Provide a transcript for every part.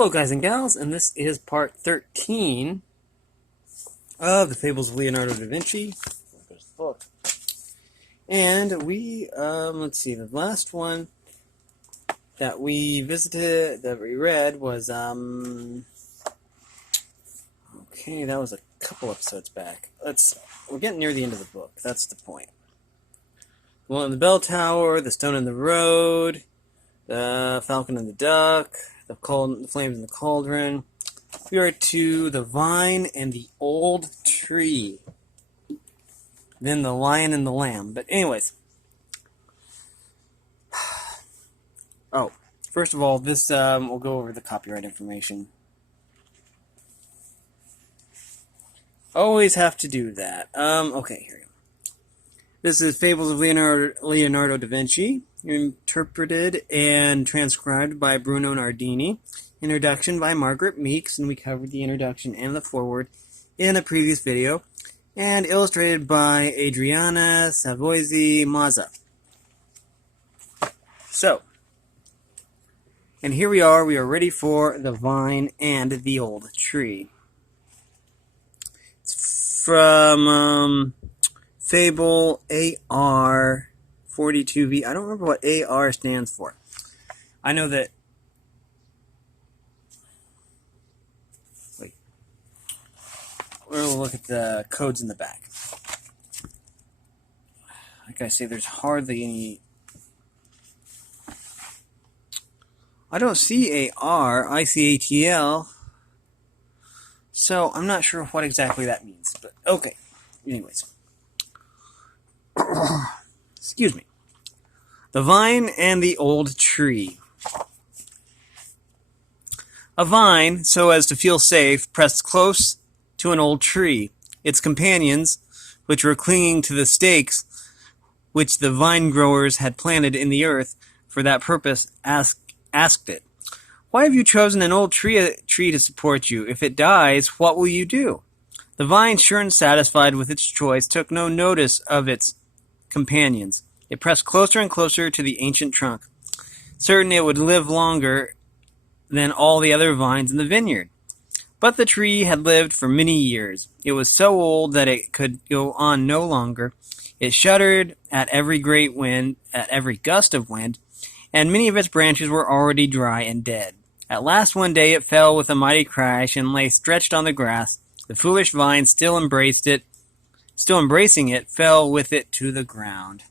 Hello guys and gals, and this is part 13 of the Fables of Leonardo Da Vinci. And let's see, the last one that we visited, that we read was, okay, that was a couple episodes back. We're getting near the end of the book, that's the point. The one in the bell tower, the stone in the road, the falcon and the duck, the flames in the cauldron. We are to the vine and the old tree. Then the lion and the lamb. But anyways. Oh, first of all, this we'll go over the copyright information. Always have to do that. Okay, here we go. This is Fables of Leonardo Da Vinci, interpreted and transcribed by Bruno Nardini. Introduction by Margaret Meeks, and we covered the introduction and the foreword in a previous video. And illustrated by Adriana Savoisi Mazza. So, and here we are ready for the vine and the old tree. It's from Fable AR 42V. I don't remember what AR stands for. I know that. Wait. We'll look at the codes in the back. Like I say, there's hardly any. I don't see AR. I see ATL. So I'm not sure what exactly that means. But okay. Anyways. Excuse me. The vine and the old tree. A vine, so as to feel safe, pressed close to an old tree. Its companions, which were clinging to the stakes which the vine growers had planted in the earth for that purpose, asked it, "Why have you chosen an old tree to support you? If it dies, what will you do?" The vine, sure and satisfied with its choice, took no notice of its companions. It pressed closer and closer to the ancient trunk, certain it would live longer than all the other vines in the vineyard. But the tree had lived for many years. It was so old that it could go on no longer. It shuddered at every great wind, at every gust of wind, and many of its branches were already dry and dead. At last one day it fell with a mighty crash and lay stretched on the grass. The foolish vine, still embracing it, fell with it to the ground.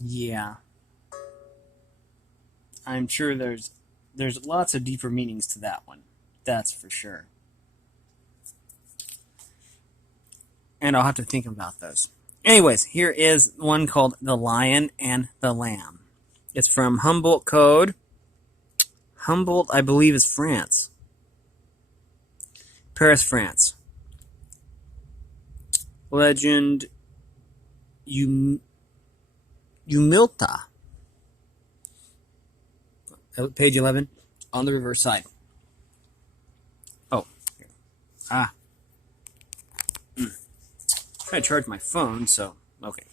Yeah. I'm sure there's lots of deeper meanings to that one. That's for sure. And I'll have to think about those. Anyways, here is one called The Lion and the Lamb. It's from Humboldt Code. Humboldt, I believe, is France. Paris, France. Legend Humilta. Page 11, on the reverse side. Oh. Ah. I charge my phone, so, okay.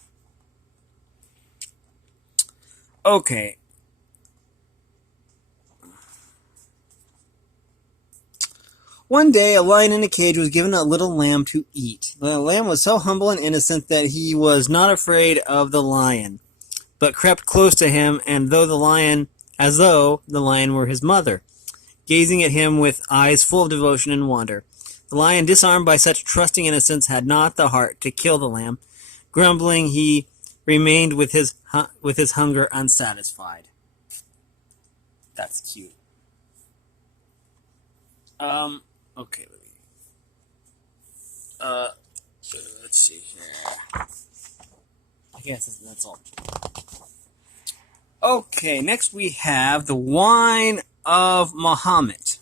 Okay. One day, a lion in a cage was given a little lamb to eat. The lamb was so humble and innocent that he was not afraid of the lion, but crept close to him, as though the lion were his mother, gazing at him with eyes full of devotion and wonder. The lion, disarmed by such trusting innocence, had not the heart to kill the lamb. Grumbling, he remained with his hunger unsatisfied. That's cute. Okay. Let's see here. I guess that's all. Okay, next we have the Wine of Mahomet.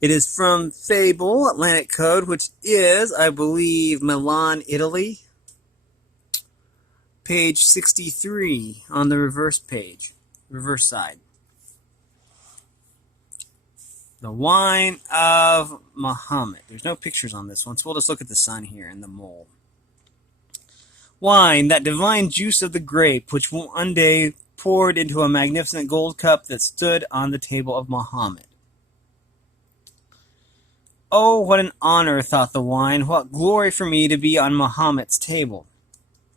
It is from Fable, Atlantic Code, which is, I believe, Milan, Italy. Page 63 on the reverse side. The Wine of Mahomet. There's no pictures on this one, so we'll just look at the sun here and the mole. Wine, that divine juice of the grape, which one day poured into a magnificent gold cup that stood on the table of Mahomet. Oh, what an honor, thought the wine, what glory for me to be on Mahomet's table.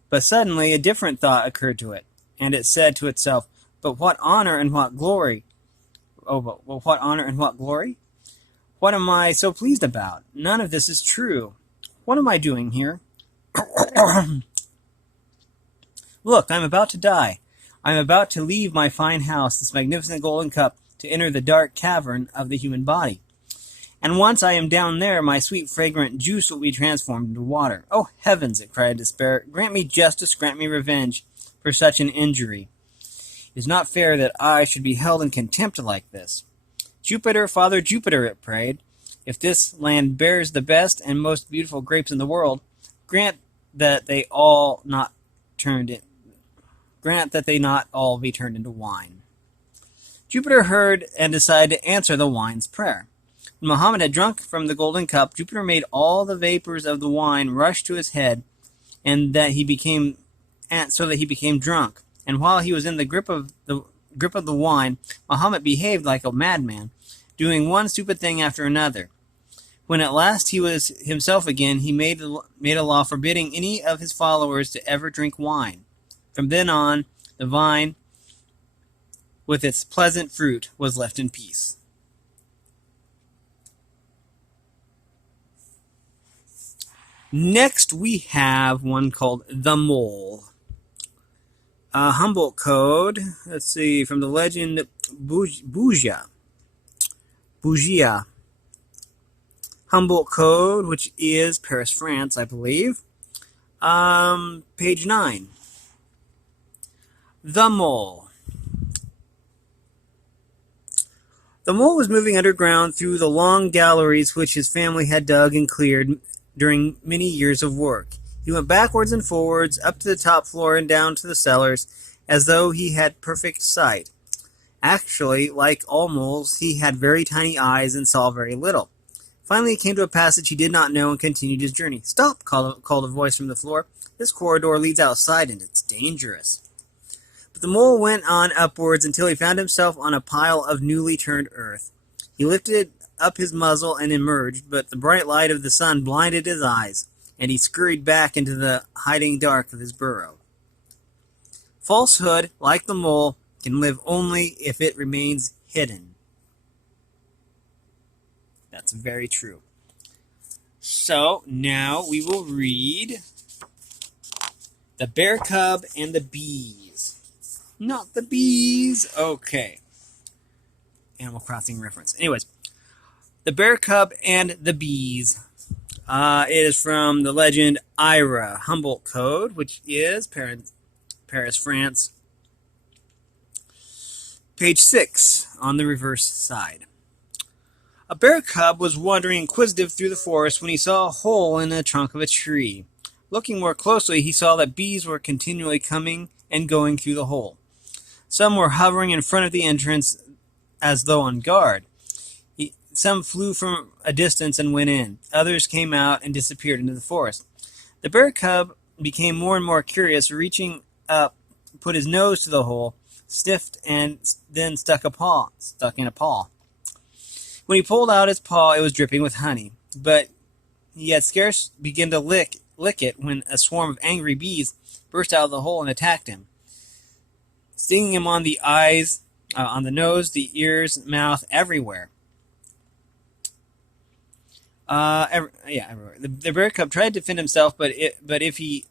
But suddenly a different thought occurred to it, and it said to itself, But what honor and what glory? Oh, but what honor and what glory? What am I so pleased about? None of this is true. What am I doing here? Look, I'm about to die. I'm about to leave my fine house, this magnificent golden cup, to enter the dark cavern of the human body. And once I am down there, my sweet fragrant juice will be transformed into water. Oh, heavens, it cried in despair, grant me justice, grant me revenge for such an injury. It is not fair that I should be held in contempt like this. Jupiter, Father Jupiter, it prayed, if this land bears the best and most beautiful grapes in the world, grant that they not all be turned into wine. Jupiter heard and decided to answer the wine's prayer. When Mahomet had drunk from the golden cup, Jupiter made all the vapors of the wine rush to his head, so that he became drunk. And while he was in the grip of the wine, Mahomet behaved like a madman, doing one stupid thing after another. When at last he was himself again, he made a law forbidding any of his followers to ever drink wine. From then on, the vine, with its pleasant fruit, was left in peace. Next, we have one called The Mole. Humboldt Code, let's see, from the legend Bougia. Humboldt Code, which is Paris, France, I believe. Page 9. The Mole. The mole was moving underground through the long galleries which his family had dug and cleared during many years of work. He went backwards and forwards, up to the top floor and down to the cellars, as though he had perfect sight. Actually, like all moles, he had very tiny eyes and saw very little. Finally, he came to a passage he did not know and continued his journey. "Stop!" called a voice from the floor. "This corridor leads outside, and it's dangerous." But the mole went on upwards until he found himself on a pile of newly turned earth. He lifted up his muzzle and emerged, but the bright light of the sun blinded his eyes, and he scurried back into the hiding dark of his burrow. Falsehood, like the mole, can live only if it remains hidden. That's very true. So, now we will read The Bear Cub and the Bees. Not the bees. Okay. Animal Crossing reference. Anyways, The Bear Cub and the Bees. It is from the legend Ira, Humboldt Code, which is Paris, France. Page 6, on the reverse side. A bear cub was wandering inquisitive through the forest when he saw a hole in the trunk of a tree. Looking more closely, he saw that bees were continually coming and going through the hole. Some were hovering in front of the entrance as though on guard. Some flew from a distance and went in. Others came out and disappeared into the forest. The bear cub became more and more curious, reaching up, put his nose to the hole, sniffed, and then stuck in a paw. When he pulled out his paw, it was dripping with honey, but he had scarce begun to lick it when a swarm of angry bees burst out of the hole and attacked him, stinging him on the eyes, on the nose, the ears, mouth, everywhere. Everywhere. The bear cub tried to defend himself, but if he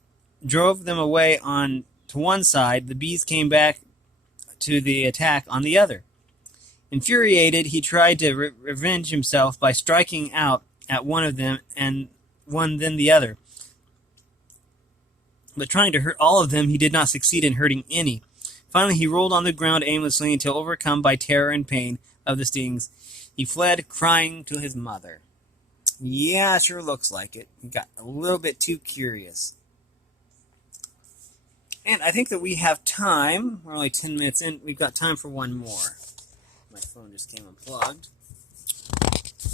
drove them away to one side, the bees came back to the attack on the other. Infuriated, he tried to revenge himself by striking out at one of them and one then the other. But trying to hurt all of them, he did not succeed in hurting any. Finally, he rolled on the ground aimlessly until, overcome by terror and pain of the stings, he fled, crying to his mother. Yeah, sure looks like it. He got a little bit too curious. And I think that we have time. We're only 10 minutes in. We've got time for one more. My phone just came unplugged.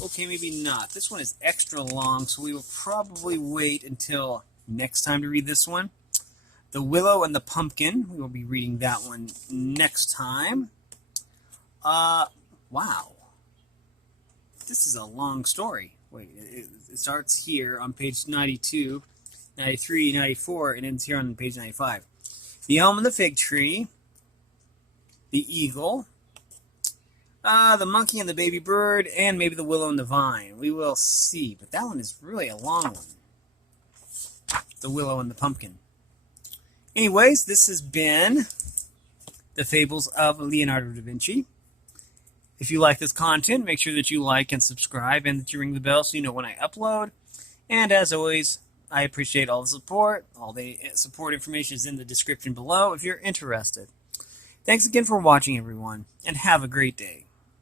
Okay, maybe not. This one is extra long, so we will probably wait until next time to read this one. The Willow and the Pumpkin. We will be reading that one next time. Wow. This is a long story. Wait, it starts here on page 92, 93, 94, and ends here on page 95. The Elm and the Fig Tree. The Eagle. The Monkey and the Baby Bird, and maybe the Willow and the Vine. We will see, but that one is really a long one. The Willow and the Pumpkin. Anyways, this has been the Fables of Leonardo da Vinci. If you like this content, make sure that you like and subscribe and that you ring the bell so you know when I upload. And as always, I appreciate all the support. All the support information is in the description below if you're interested. Thanks again for watching, everyone, and have a great day.